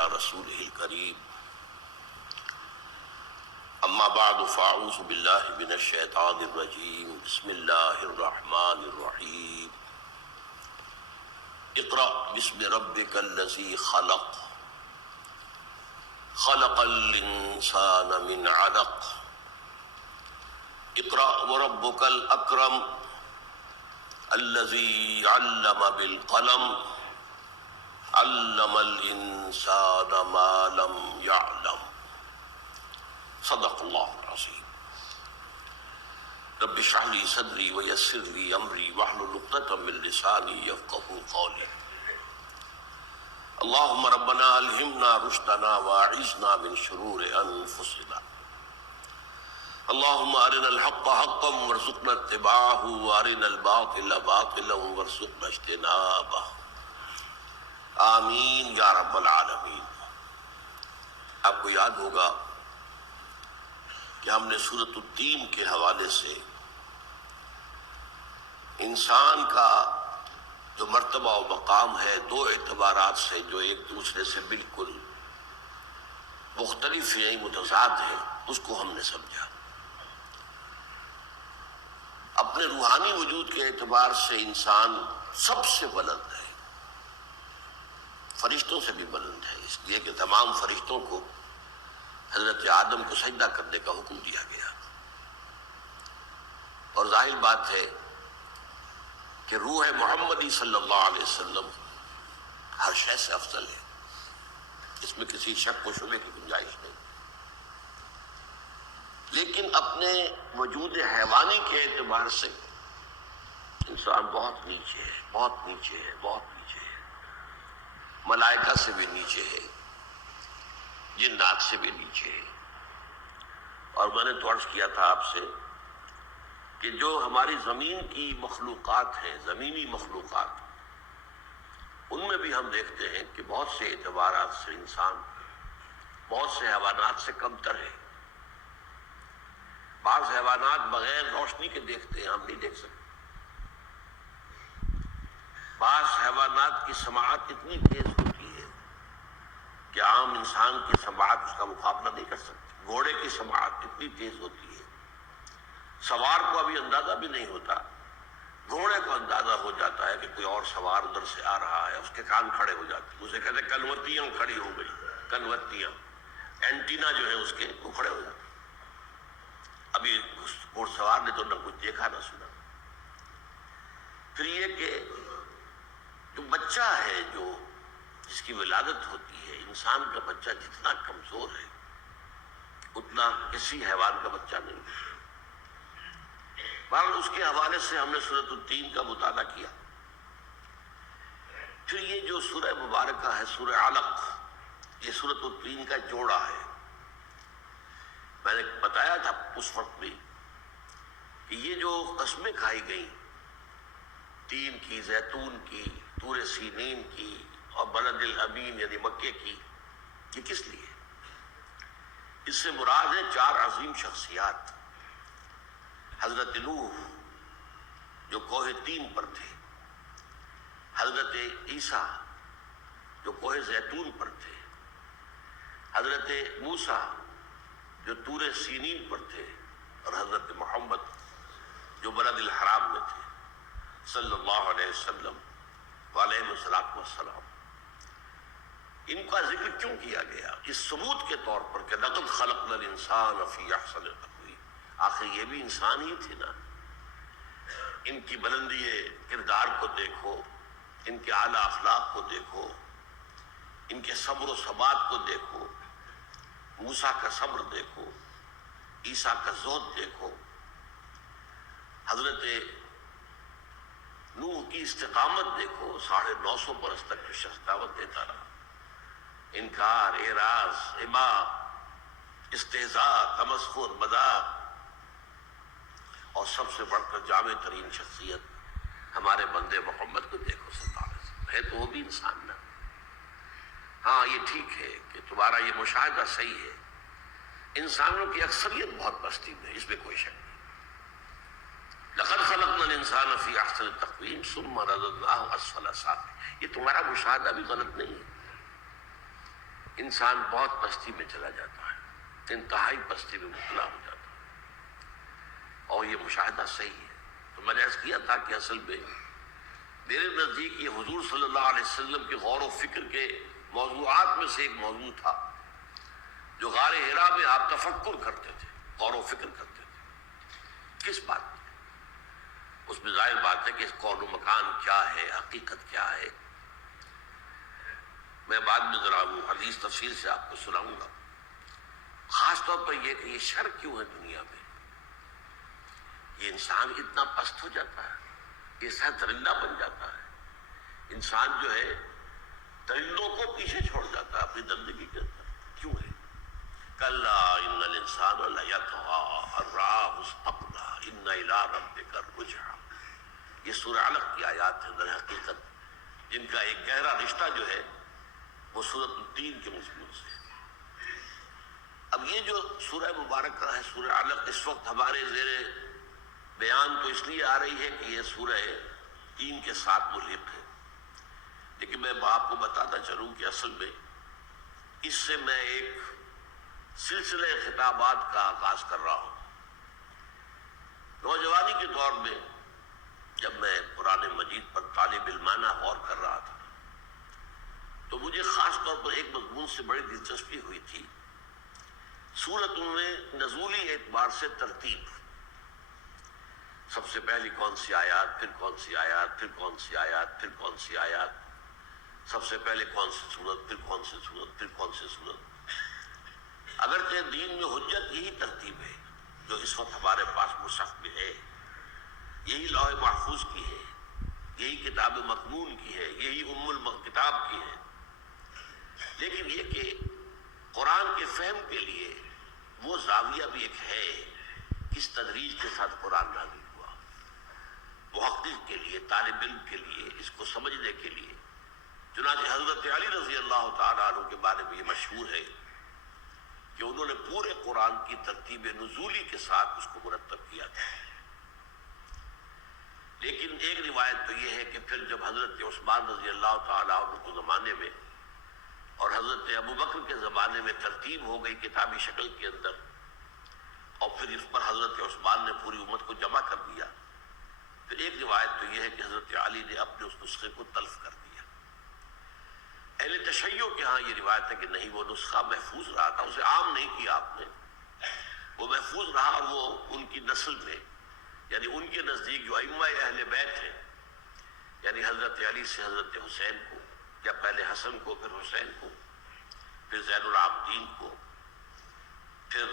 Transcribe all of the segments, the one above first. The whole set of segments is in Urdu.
على رسوله الكريم اما بعد فاعوذ بالله من الشیطان الرجیم بسم اللہ الرحمن الرحیم اقرأ بسم ربک الذی خلق خلق الانسان من علق اقرأ وربک الاکرم الذی علم بالقلم علم الانسان ما لم يعلم صدق اللہ العظیم رب اشرح لي صدری ویسر لي امری واحلل عقدۃ من لسانی یفقهوا قولی اللهم ربنا الہمنا رشدنا واعذنا من شرور انفسنا اللهم ارنا الحق حقا وارزقنا اتباعه وارنا الباطل باطلا وارزقنا اجتنابه آمین یا رب العالمین۔ آپ کو یاد ہوگا کہ ہم نے سورۃ التین کے حوالے سے انسان کا جو مرتبہ و مقام ہے دو اعتبارات سے جو ایک دوسرے سے بالکل مختلف ہیں، متضاد ہیں، اس کو ہم نے سمجھا۔ اپنے روحانی وجود کے اعتبار سے انسان سب سے بلند ہے، فرشتوں سے بھی بلند ہے، اس لیے کہ تمام فرشتوں کو حضرت آدم کو سجدہ کرنے کا حکم دیا گیا، اور ظاہر بات ہے کہ روح محمدی صلی اللہ علیہ وسلم ہر شے سے افضل ہے، اس میں کسی شک و شبے کی گنجائش نہیں، لیکن اپنے وجود حیوانی کے اعتبار سے انسان بہت نیچے ہے، بہت نیچے ہے، بہت نیچے ہے، ملائکہ سے بھی نیچے ہے، جنات سے بھی نیچے ہے۔ اور میں نے تو عرض کیا تھا آپ سے کہ جو ہماری زمین کی مخلوقات ہیں، زمینی مخلوقات، ان میں بھی ہم دیکھتے ہیں کہ بہت سے اعتبارات سے انسان بہت سے حیوانات سے کمتر ہے۔ بعض حیوانات بغیر روشنی کے دیکھتے ہیں، ہم نہیں دیکھ سکتے۔ بعض حیوانات کی سماعت اتنی تیز ہوتی ہے کہ عام انسان کی سماعت اس کا مقابلہ نہیں کر سکتی۔ گھوڑے کی سماعت اتنی تیز ہوتی ہے، سوار کو ابھی اندازہ بھی نہیں ہوتا، گھوڑے کو اندازہ ہو جاتا ہے کہ کوئی اور سوار ادھر سے آ رہا ہے، اس کے کان کھڑے ہو جاتے ہیں، اسے کہتے ہیں کنوتیاں کھڑی ہو گئی، کنوتیاں، اینٹینا جو ہے اس کے وہ کھڑے ہو جاتے ہیں۔ ابھی اس گھوڑ سوار نے تو نہ کچھ دیکھا نہ سنا۔ پھر یہ کہ جو بچہ ہے، جو جس کی ولادت ہوتی ہے، انسان کا بچہ جتنا کمزور ہے اتنا کسی حیوان کا بچہ نہیں ہے۔ بہرحال اس کے حوالے سے ہم نے سورۃ التین کا مطالعہ کیا۔ پھر یہ جو سورہ مبارکہ ہے سورہ علق، یہ سورۃ التین کا جوڑا ہے۔ میں نے بتایا تھا اس وقت بھی کہ یہ جو قسمیں کھائی گئیں، تین کی، زیتون کی، طور سینین کی اور بلد الامین یعنی مکے کی، یہ کس لیے؟ اس سے مراد ہے چار عظیم شخصیات۔ حضرت نوح جو کوہ تین پر تھے، حضرت عیسیٰ جو کوہ زیتون پر تھے، حضرت موسیٰ جو طور سینین پر تھے، اور حضرت محمد جو بلد الحرام میں تھے صلی اللہ علیہ وسلم وعلیہ السلام۔ ان کا ذکر کیوں کیا گیا؟ اس ثبوت کے طور پر کہ لقد خلقنا الانسان فی احسن تقویم، آخر یہ بھی انسان ہی تھے نا۔ ان کی بلندی کردار کو دیکھو، ان کے اعلیٰ اخلاق کو دیکھو، ان کے صبر و ثبات کو دیکھو، موسیٰ کا صبر دیکھو، عیسیٰ کا زہد دیکھو، حضرت نوح کی استقامت دیکھو، 950 برس تک جو شخص دعوت دیتا رہا، انکار، اعراض، ابا، استہزاء، تمسخر، مذاق، اور سب سے بڑھ کر جامع ترین شخصیت ہمارے بندے محمد کو دیکھو صلی اللہ علیہ وسلم۔ ہے تو وہ بھی انسان نا۔ ہاں یہ ٹھیک ہے کہ تمہارا یہ مشاہدہ صحیح ہے، انسانوں کی اکثریت بہت پستی میں، اس میں کوئی شک نہیں۔ لقد خلقنا الانسان فی احسن تقویم ثم رددناہ اسفل سافلین، یہ تمہارا مشاہدہ بھی غلط نہیں ہے۔ انسان بہت پستی میں چلا جاتا ہے، انتہائی پستی میں مبتلا ہو جاتا ہے، اور یہ مشاہدہ صحیح ہے۔ تو میں نے عرض کیا تھا کہ اصل میں میرے نزدیک یہ حضور صلی اللہ علیہ وسلم کے غور و فکر کے موضوعات میں سے ایک موضوع تھا، جو غار حرا میں آپ تفکر کرتے تھے، غور و فکر کرتے تھے۔ کس بات میں؟ اس میں ظاہر بات ہے کہ اس کون و مکان کیا ہے، حقیقت کیا ہے۔ میں بعد میں ذرا وہ حدیث تفصیل سے آپ کو سناؤں گا۔ خاص طور پر یہ کہ یہ شر کیوں ہے دنیا میں، یہ انسان اتنا پست ہو جاتا ہے، یہ ایسا درندہ بن جاتا ہے، انسان جو ہے درندوں کو پیچھے چھوڑ جاتا ہے اپنی زندگی کے اندر۔ کیوں ہے؟ کلا ان الانسان لیطغی ان رآہ استغنی ان الی ربک الرجعی۔ یہ سورہ علق کی آیات ہیں در حقیقت، جن کا ایک گہرا رشتہ جو ہے وہ سورۃ التین کے مضمون سے۔ اب یہ جو سورہ مبارکہ ہے سورہ علق، اس وقت ہمارے زیر بیان تو اس لیے آ رہی ہے کہ یہ سورہ تین کے ساتھ ملحق ہے، لیکن میں آپ کو بتاتا چلوں کہ اصل میں اس سے میں ایک سلسلہ خطابات کا آغاز کر رہا ہوں۔ نوجوانی کے دور میں جب میں قرآن مجید پر طالب علمانہ غور کر رہا تھا تو مجھے خاص طور پر ایک مضمون سے بڑی دلچسپی ہوئی تھی، سورتوں میں نزولی اعتبار سے ترتیب، سب سے پہلی کون سی آیات، پھر کون سی آیات، پھر کون سی آیات، پھر کون سی آیات، سب سے پہلے کون سی سورت، پھر کون سی سورت، پھر کون سی سورت۔ اگرچہ دین میں حجت یہی ترتیب ہے جو اس وقت ہمارے پاس مصحف میں ہے، یہی لوح محفوظ کی ہے، یہی کتاب مکنون کی ہے، یہی کتاب کی ہے، لیکن یہ کہ قرآن کے فہم کے لیے وہ زاویہ بھی ایک ہے، کس تدریج کے ساتھ قرآن نازل ہوا، محقق کے لیے، طالب علم کے لیے، اس کو سمجھنے کے لیے۔ چنانچہ حضرت علی رضی اللہ تعالیٰ عنہ کے بارے میں یہ مشہور ہے کہ انہوں نے پورے قرآن کی ترتیب نزولی کے ساتھ اس کو مرتب کیا تھا۔ لیکن ایک روایت تو یہ ہے کہ پھر جب حضرت عثمان رضی اللہ تعالیٰ عنہ کے زمانے میں اور حضرت ابو بکر کے زمانے میں ترتیب ہو گئی کتابی شکل کے اندر، اور پھر اس پر حضرت عثمان نے پوری امت کو جمع کر دیا، پھر ایک روایت تو یہ ہے کہ حضرت علی نے اپنے اس نسخے کو تلف کر دیا۔ اہل تشیع کے ہاں یہ روایت ہے کہ نہیں، وہ نسخہ محفوظ رہا تھا، اسے عام نہیں کیا آپ نے، وہ محفوظ رہا، اور وہ ان کی نسل میں، یعنی ان کے نزدیک جو ائمہ اہل بیت ہیں، یعنی حضرت علی سے حضرت حسین کو، یا پہلے حسن کو، پھر حسین کو، پھر زین العابدین کو، پھر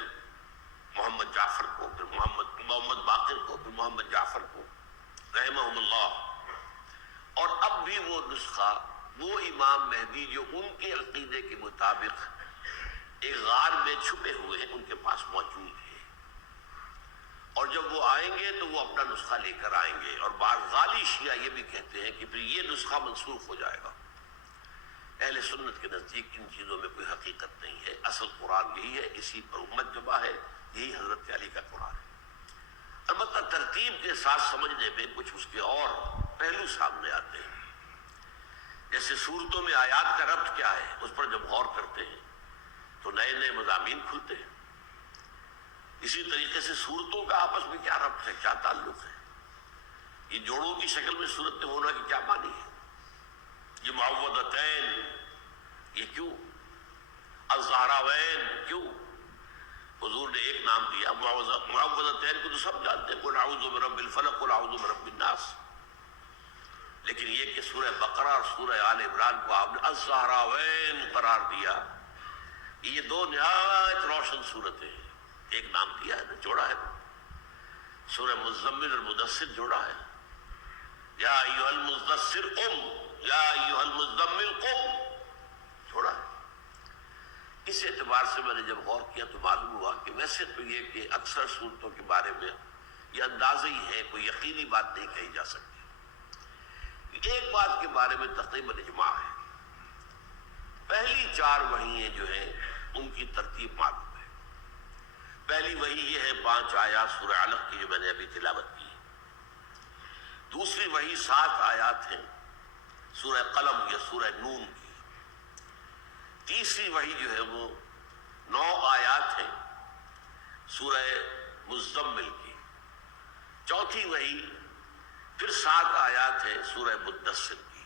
محمد جعفر کو، پھر محمد باقر کو، پھر محمد جعفر کو رحمہم اللہ، اور اب بھی وہ نسخہ، وہ امام مہدی جو ان کے عقیدے کے مطابق ایک غار میں چھپے ہوئے ہیں، ان کے پاس موجود ہے، اور جب وہ آئیں گے تو وہ اپنا نسخہ لے کر آئیں گے۔ اور بعض غالی شیعہ یہ بھی کہتے ہیں کہ پھر یہ نسخہ منسوخ ہو جائے گا۔ اہل سنت کے نزدیک ان چیزوں میں کوئی حقیقت نہیں ہے، اصل قرآن یہی ہے، اسی پر امت جمع ہے، یہی حضرت علی کا قرآن ہے۔ البتہ ترتیب کے ساتھ سمجھنے میں کچھ اس کے اور پہلو سامنے آتے ہیں، جیسے سورتوں میں آیات کا ربط کیا ہے، اس پر جب غور کرتے ہیں تو نئے نئے مضامین کھلتے ہیں۔ اسی طریقے سے سورتوں کا آپس میں کیا ربط ہے، کیا تعلق ہے، یہ جوڑوں کی شکل میں سورت میں ہونا کی کیا معنی ہے، یہ معوذتین یہ کیوں، الزہراوین کیوں، حضور نے ایک نام دیا معوذتین کو تو سب جانتے ہیں، قل اعوذ برب الفلق قل اعوذ برب الناس، لیکن یہ کہ سورہ بقرہ اور سورہ آل عمران کو آپ نے الزہراوین قرار دیا، یہ دو نہایت روشن صورتیں ہیں، ایک نام دیا ہے نا، جوڑا ہے، سورہ مزمل اور مدثر جوڑا ہے، یا ایھا المدثر قم یا ایھا المزمل قم، جوڑا ہے۔ اس اعتبار سے میں نے جب غور کیا تو معلوم ہوا کہ ویسے تو یہ کہ اکثر صورتوں کے بارے میں یہ اندازہ ہی ہے، کوئی یقینی بات نہیں کہی جا سکتی۔ ایک بات کے بارے میں تقریباً اجماع ہے، پہلی 4 وحییں جو ہیں ان کی ترتیب معلوم ہے۔ پہلی وحی یہ ہے 5 آیات سورہ علق کی جو میں نے ابھی تلاوت کی، دوسری وحی 7 آیات ہیں سورہ قلم یا سورہ نون کی، تیسری وحی جو ہے وہ 9 آیات ہیں سورہ مزمل کی، چوتھی وحی پھر 7 آیات ہیں سورہ مدثر کی،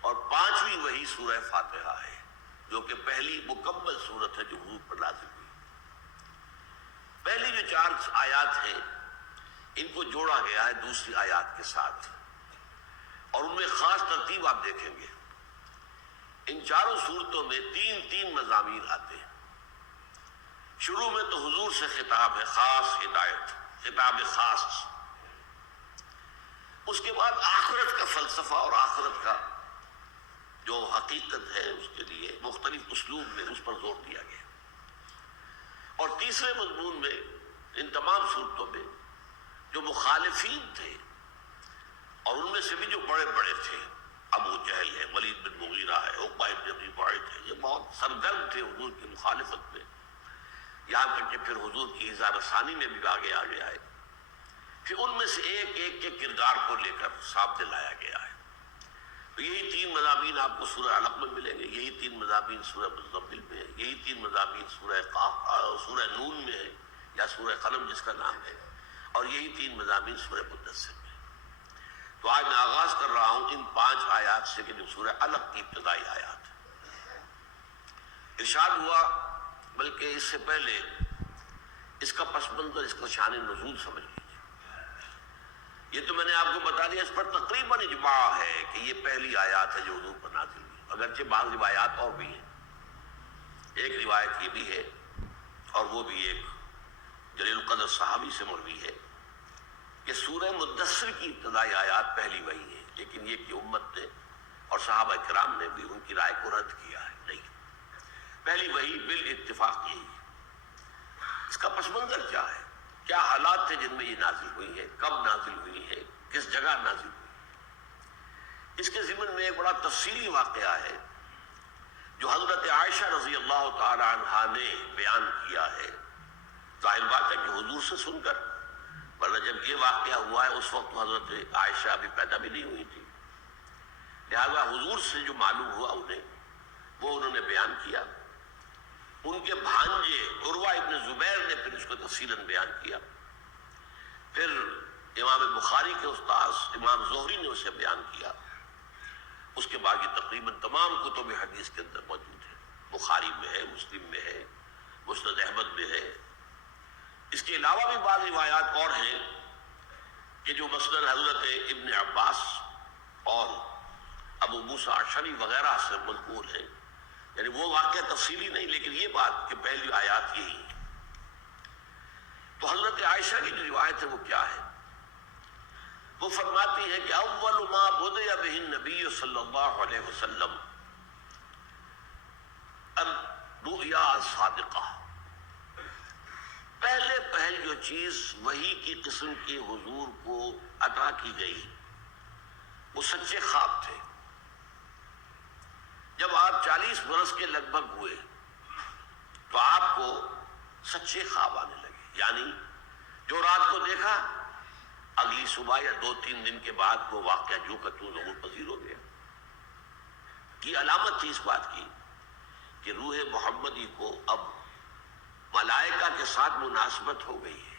اور 5ویں وحی سورہ فاتحہ ہے جو کہ پہلی مکمل سورت ہے جو حضور پر نازل ہوئی۔ پہلی جو 4 آیات ہیں ان کو جوڑا گیا ہے دوسری آیات کے ساتھ، اور ان میں خاص ترتیب آپ دیکھیں گے۔ ان چاروں صورتوں میں 3 مضامین آتے ہیں۔ شروع میں تو حضور سے خطاب ہے، خاص ہدایت، خطاب خاص۔ اس کے بعد آخرت کا فلسفہ اور آخرت کا جو حقیقت ہے اس کے لیے مختلف اسلوب میں اس پر زور دیا گیا۔ اور تیسرے مضمون میں ان تمام صورتوں میں جو مخالفین تھے، اور ان میں سے بھی جو بڑے بڑے تھے، ابو جہل ہے، ولید بن مغیرہ ہے، عقبہ بن ابی معیط ہے، یہ بہت سرگرم تھے حضور کی مخالفت میں، یہاں تک کہ پھر حضور کی اظہار ثانی میں بھی آگے آئے۔ پھر ان میں سے ایک ایک کے کردار کو لے کر سامنے لایا گیا ہے۔ تو یہی 3 مضامین آپ کو سورہ علق میں ملیں گے، یہی 3 مضامین سورہ مزمل میں ہے، یہی 3 مضامین سورہ نون میں ہے یا سورہ قلم جس کا نام ہے، اور یہی 3 مضامین سورہ مدثر میں۔ تو آج میں آغاز کر رہا ہوں ان 5 آیات سے کہ جو سورہ علق کی ابتدائی آیات ہے۔ ارشاد ہوا، بلکہ اس سے پہلے اس کا پس منظر، اس کا شان نزول سمجھ لیجیے۔ یہ تو میں نے آپ کو بتا دیا، اس پر تقریباً اجماع ہے کہ یہ پہلی آیات ہے جو حضور پر نازل ہوئی، اگرچہ بعض روایات اور بھی ہیں۔ ایک روایت یہ بھی ہے، اور وہ بھی ایک جلیل القدر صحابی سے مروی ہے کہ سورہ مدثر کی ابتدائی آیات پہلی وحی ہے، لیکن یہ کہ امت نے اور صحابہ کرام نے بھی ان کی رائے کو رد کیا ہے، نہیں، پہلی وحی بالاتفاق یہی ہے۔ اس کا پس منظر کیا ہے، کیا حالات تھے جن میں یہ نازل ہوئی ہے، کب نازل ہوئی ہے، کس جگہ نازل ہوئی ہے۔ اس کے ضمن میں ایک بڑا تفصیلی واقعہ ہے جو حضرت عائشہ رضی اللہ تعالی عنہا نے بیان کیا ہے۔ ظاہر بات ہے کہ حضور سے سن کر، ورنہ جب یہ واقعہ ہوا ہے اس وقت حضرت عائشہ ابھی پیدا بھی نہیں ہوئی تھی، لہذا حضور سے جو معلوم ہوا انہیں، وہ انہوں نے بیان کیا۔ ان کے بھانجے عروہ ابن زبیر نے پھر اس کو تفصیلاً بیان کیا، پھر امام بخاری کے استاد امام زہری نے اسے بیان کیا۔ اس کے بعد یہ تقریباً تمام کتب حدیث کے اندر موجود ہے، بخاری میں ہے، مسلم میں ہے، مسند احمد میں ہے۔ اس کے علاوہ بھی بعض روایات اور ہیں کہ جو مثلاً حضرت ابن عباس اور ابو موسیٰ اشعری وغیرہ سے منقول ہیں، یعنی وہ واقعہ تفصیلی نہیں، لیکن یہ بات کہ پہلی آیات یہی ہے۔ تو حضرت عائشہ کی جو روایت ہے وہ کیا ہے؟ وہ فرماتی ہے کہ اول ما بدأ به النبی صلی اللہ علیہ وسلم الرؤیا الصادقہ، پہل جو چیز وحی کی قسم کی حضور کو عطا کی گئی وہ سچے خواب تھے۔ جب آپ 40 برس کے لگ بھگ ہوئے تو آپ کو سچے خواب آنے لگے، یعنی جو رات کو دیکھا اگلی صبح یا 2-3 دن کے بعد وہ واقعہ جو کہ تو ظہور پذیر ہو گیا۔ یہ علامت تھی اس بات کی کہ روح محمدی کو اب ملائکہ کے ساتھ مناسبت ہو گئی ہے،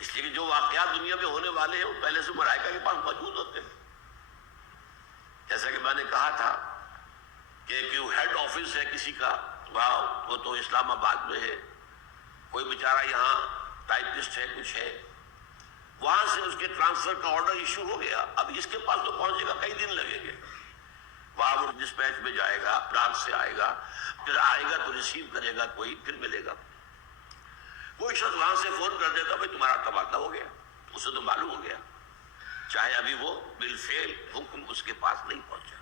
اس لیے کہ جو واقعات دنیا میں ہونے والے ہیں وہ پہلے سے ملائکہ کے پاس موجود ہوتے ہیں۔ جیسا کہ میں نے کہا تھا کہ ہیڈ آفس ہے کسی کا، وہ تو اسلام آباد میں ہے، کوئی بیچارہ یہاں ٹائپسٹ ہے، کچھ ہے، وہاں سے اس کے ٹرانسفر کا آرڈر ایشو ہو گیا، اب اس کے پاس تو پہنچے گا کئی دن لگیں گے، وہاں وہ ڈسپیچ میں جائے گا، ڈاک سے آئے گا، پھر آئے گا تو ریسیو کرے گا کوئی، پھر ملے گا۔ کوئی شخص وہاں سے فون کر دیتا بھائی تمہارا تبادلہ ہو گیا، اسے تو معلوم ہو گیا، چاہے ابھی وہ بالفعل حکم اس کے پاس نہیں پہنچا۔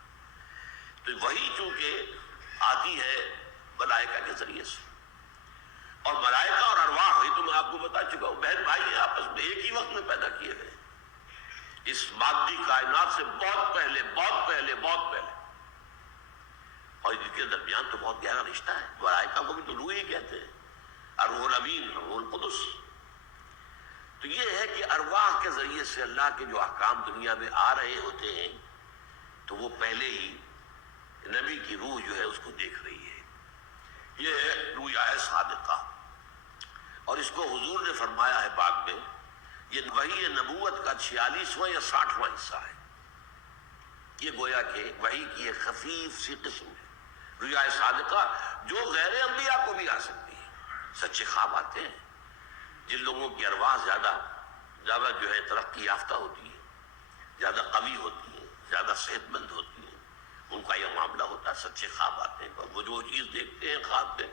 تو وہی چونکہ آتی ہے ملائکہ کے ذریعے سے، اور ملائکہ اور ارواح وہی تو میں آپ کو بتا چکا ہوں بہن بھائی ہیں، آپس میں ایک ہی وقت میں پیدا کیے گئے اس مادی کائنات سے بہت پہلے اور ان کے درمیان تو بہت گہرا رشتہ ہے۔ ملائکہ کو بھی تو روح ہی کہتے ہیں، الروح الامین، روح القدس۔ تو یہ ہے کہ ارواح کے ذریعے سے اللہ کے جو احکام دنیا میں آ رہے ہوتے ہیں تو وہ پہلے ہی نبی کی روح جو ہے اس کو دیکھ رہی ہے. یہ ہے رؤیا صادقہ. اور اس کو حضور نے فرمایا ہے بعد میں، یہ وحی نبوت کا 46واں یا 60واں حصہ ہے. یہ گویا کہ وحی کی ایک خفیف سی قسم ہے، رؤیا صادقہ، جو غیر انبیاء کو بھی آ سکتی ہے. سچے خواب آتے ہیں. جن لوگوں کی ارواح زیادہ جو ہے ترقی یافتہ ہوتی ہے، زیادہ قوی ہوتی ہے، زیادہ صحت مند ہوتی ہے، ان کا یہ معاملہ ہوتا ہے. سچے خواب آتے ہیں، وہ جو چیز دیکھتے ہیں خواب میں،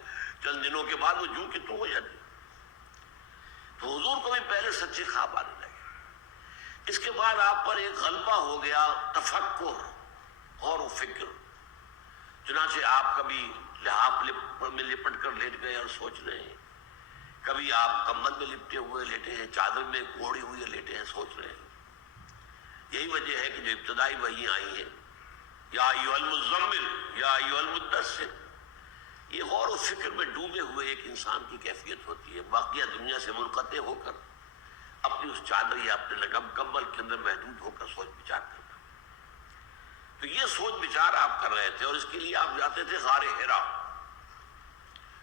چند دنوں کے بعد وہ جو کہ تو ہو جاتی ہے. تو حضور کو بھی پہلے سچے خواب آنے لگے. اس کے بعد آپ پر ایک غلبہ ہو گیا تفکر، غور و فکر. چنانچہ آپ کبھی لحاف میں لپٹ کر لیٹ گئے اور سوچ رہے ہیں، کبھی آپ کمبل میں لپٹے ہوئے لیٹے ہیں، چادر میں اوڑھے ہوئے لیٹے ہیں، سوچ رہے ہیں. یہی وجہ ہے کہ جو ابتدائی وحی آئی ہیں، یا ایھا المزمل یا ایھا المدثر، یہ غور و فکر میں ڈوبے ہوئے ایک انسان کی کیفیت ہوتی ہے، واقعہ دنیا سے منقطع ہو کر اپنی اس چادر یا اپنے لگم کمبل کے اندر محدود ہو کر سوچ بچار کرنا. تو یہ سوچ بچار آپ کر رہے تھے، اور اس کے لیے آپ جاتے تھے غار حرا.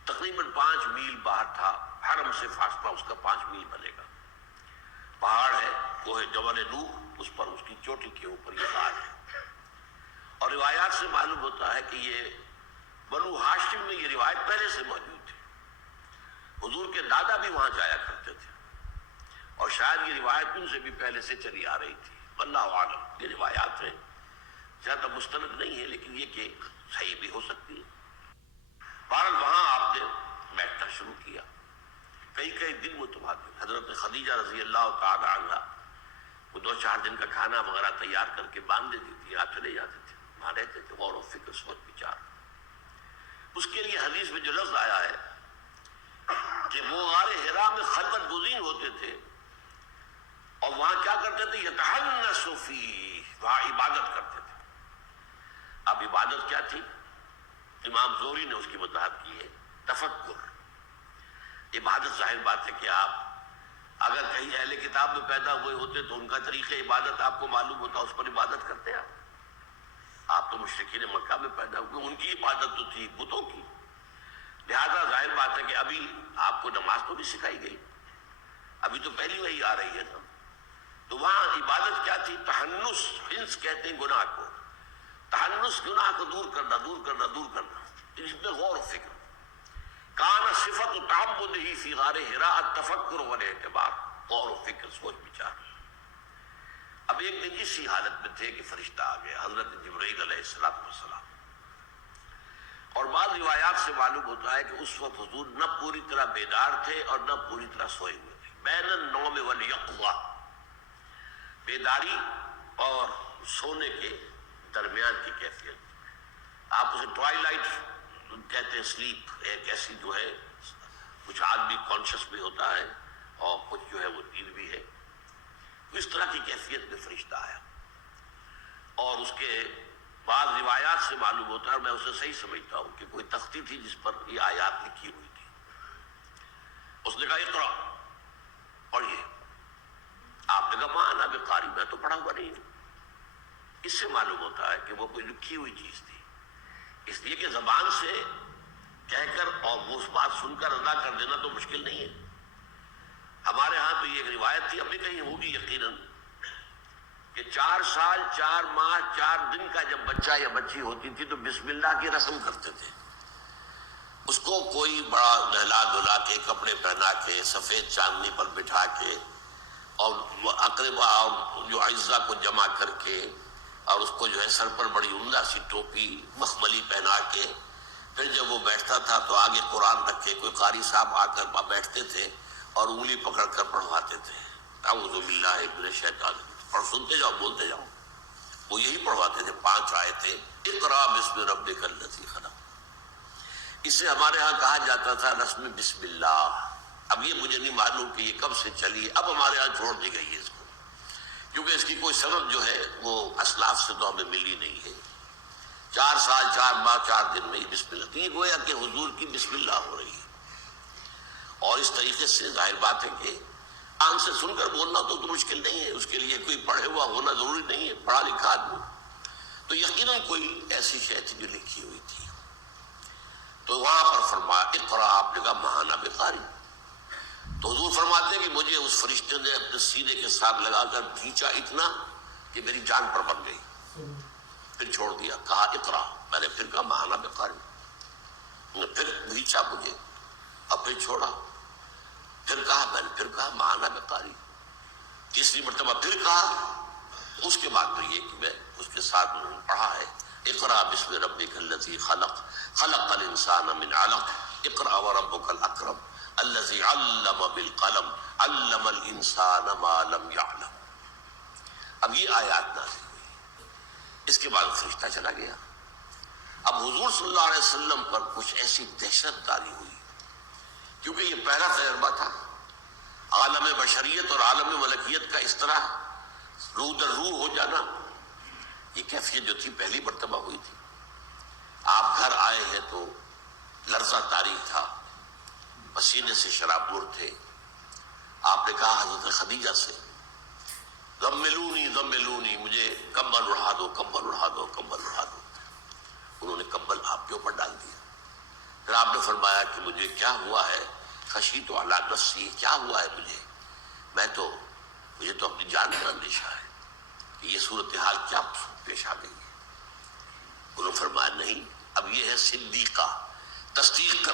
تقریباً 5 میل باہر تھا، حرم سے فاصلہ اس کا 5 میل بنے گا. پہاڑ ہے، کوہ جبل نور، اس پر اس کی چوٹی کے اوپر یہ غار ہے. اور روایات سے معلوم ہوتا ہے کہ یہ بنو ہاشم میں یہ روایت پہلے سے موجود تھی. حضور کے دادا بھی وہاں جایا کرتے تھے، اور شاید یہ روایت ان سے بھی پہلے سے چلی آ رہی تھی. واللہ اعلم. یہ روایات ہیں، زیادہ مستند نہیں ہے، لیکن یہ کہ صحیح بھی ہو سکتی ہے. بہرحال وہاں آپ نے بیٹھنا شروع کیا. کئی دن متبادل. حضرت خدیجہ رضی اللہ تعالی عنہ وہ 2-4 دن کا کھانا وغیرہ تیار کر کے باندھ دیتی تھی، آپ چلے جاتے تھے، وہاں رہتے تھے، غور و فکر، سوچ بچار. اس کے لیے حدیث میں جو لفظ آیا ہے کہ وہ غار حرا میں خلوت گزین ہوتے تھے، اور وہاں کیا کرتے تھے؟ یتحنس فیہ، وہاں عبادت کرتے تھے. اب عبادت کیا تھی؟ امام زہری نے اس کی وضاحت کی ہے، تفکر. عبادت ظاہر بات ہے کہ آپ اگر کہیں اہل کتاب میں پیدا ہوئے ہوتے تو ان کا طریقہ عبادت آپ کو معلوم ہوتا، اس پر عبادت کرتے آپ. آپ تو مشرکین مکہ میں پیدا ہوئے، ان کی عبادت تو تھی بتوں کی. لہذا ظاہر بات ہے کہ ابھی آپ کو نماز تو بھی سکھائی گئی، ابھی تو پہلی وہی آ رہی ہے نا. تو وہاں عبادت کیا تھی؟ تحنس. ہنس کہتے ہیں گناہ کو. تحنس، گناہ کو دور کرنا، دور کرنا، دور کرنا. اس میں غور و فکر. کان صفت تعبدہ فی غار حرا التفکر والاعتبار، غور و فکر، سوچ بچار. اب ایک دن اسی حالت میں تھے کہ فرشتہ آ گیا، حضرت جبرائیل علیہ السلام. اور بعض روایات سے معلوم ہوتا ہے کہ اس وقت حضور نہ پوری طرح بیدار تھے اور نہ پوری طرح سوئے ہوئے تھے. بین النوم والیقظہ، بیداری اور سونے کے درمیان کی کیفیت. آپ اسے ٹوائلائٹ کہتے ہیں، سلیپ. ایک ایسی جو ہے، کچھ آدمی کانشس بھی ہوتا ہے اور کچھ جو ہے وہ نیند بھی ہے. اس طرح کی کیفیت میں فرشتہ آیا. اور اس کے بعض روایات سے معلوم ہوتا ہے، اور میں اسے صحیح سمجھتا ہوں، کہ کوئی تختی تھی جس پر یہ آیات لکھی ہوئی تھی. اس نے کہا اقرا، پڑھیے. آپ نے کہا ماں انا بقاری، میں تو پڑھا ہوا نہیں ہوں. اس سے معلوم ہوتا ہے کہ وہ کوئی لکھی ہوئی چیز تھی. اس لیے کہ زبان سے کہہ کر اور وہ اس بات سن کر ادا کر دینا تو مشکل نہیں ہے. ہمارے ہاں تو یہ ایک روایت تھی، اب بھی کہیں ہوگی یقیناً، کہ 4 سال 4 ماہ 4 دن کا جب بچہ یا بچی ہوتی تھی تو بسم اللہ کی رسم کرتے تھے. اس کو کوئی بڑا نہلا دھلا کے، کپڑے پہنا کے، سفید چاندنی پر بٹھا کے، اور اقربا اور جو اعزا کو جمع کر کے، اور اس کو جو ہے سر پر بڑی عمدہ سی ٹوپی مخملی پہنا کے، پھر جب وہ بیٹھتا تھا تو آگے قرآن رکھ کے کوئی قاری صاحب آ کر بیٹھتے تھے اور انگلی پکڑ کر پڑھواتے تھے. اعوذ باللہ من الشیطان، اور سنتے جاؤ، بولتے جاؤ. وہ یہی پڑھواتے تھے. 5 آیتیں، اقرا بسم ربک الذی خلق. اسے ہمارے ہاں کہا جاتا تھا رسم بسم اللہ. اب یہ مجھے نہیں معلوم کہ یہ کب سے چلی، اب ہمارے ہاں چھوڑ دی گئی ہے اس کو، کیونکہ اس کی کوئی سبب جو ہے وہ اسلاف سے تو ہمیں ملی نہیں ہے. 4 سال 4 ماہ 4 دن میں یہ بسم اللہ. تو یہ گویا کہ حضور کی بسم اللہ ہو رہی ہے. اور اس طریقے سے ظاہر بات ہے کہ کان سے سن کر بولنا تو مشکل نہیں ہے. اس کے لیے کوئی پڑھے ہوا ہونا ضروری نہیں ہے، پڑھا لکھا آدمی. تو یقیناً کوئی ایسی شے تھی جو لکھی ہوئی تھی. تو وہاں پر فرمایا اقرا، آپ نے کہا مانا بقاری. تو حضور فرماتے ہیں کہ مجھے اس فرشتے نے اپنے سینے کے ساتھ لگا کر کھینچا اتنا کہ میری جان پر بن گئی، پھر چھوڑ دیا. کہا اقرا، میں نے پھر کہا مانا بقاری، پھر کھینچا مجھے اور پھر چھوڑا. پھر کہا، میں نے پھر کہا مانا بقاری، تیسری مرتبہ پھر کہا. اس کے بعد میں یہ کہ میں اس کے ساتھ پڑھا ہے اقرا بسم ربک الذی خلق خلق الانسان من علق اقرا وربک الاکرم الذی علم بالقلم علم الانسان ما لم یعلم. اب یہ آیات نازل ہوئی. اس کے بعد فرشتہ چلا گیا. اب حضور صلی اللہ علیہ وسلم پر کچھ ایسی دہشت تاری ہوئی، کیونکہ یہ پہلا تجربہ تھا. عالم بشریت اور عالم ملکیت کا اس طرح روح در روح ہو جانا، یہ کیفیت جو تھی پہلی مرتبہ ہوئی تھی. آپ گھر آئے ہیں تو لرزہ طاری تھا، پسینے سے شرابور تھے. آپ نے کہا حضرت خدیجہ سے ضملونی ضملونی، مجھے کمبل اڑا دو کمبل اڑا دو کمبل اڑا دو. انہوں نے کمبل آپ کے اوپر ڈال دیا. پھر آپ نے فرمایا کہ مجھے کیا ہوا ہے، خشیت علی نفسی، کیا ہوا ہے مجھے تو اپنی جان کا اندیشہ ہے کہ یہ صورتحال کیا پیش آ گئی ہے. انہوں نے فرمایا نہیں، اب یہ ہے صدیقہ، تصدیق کرنے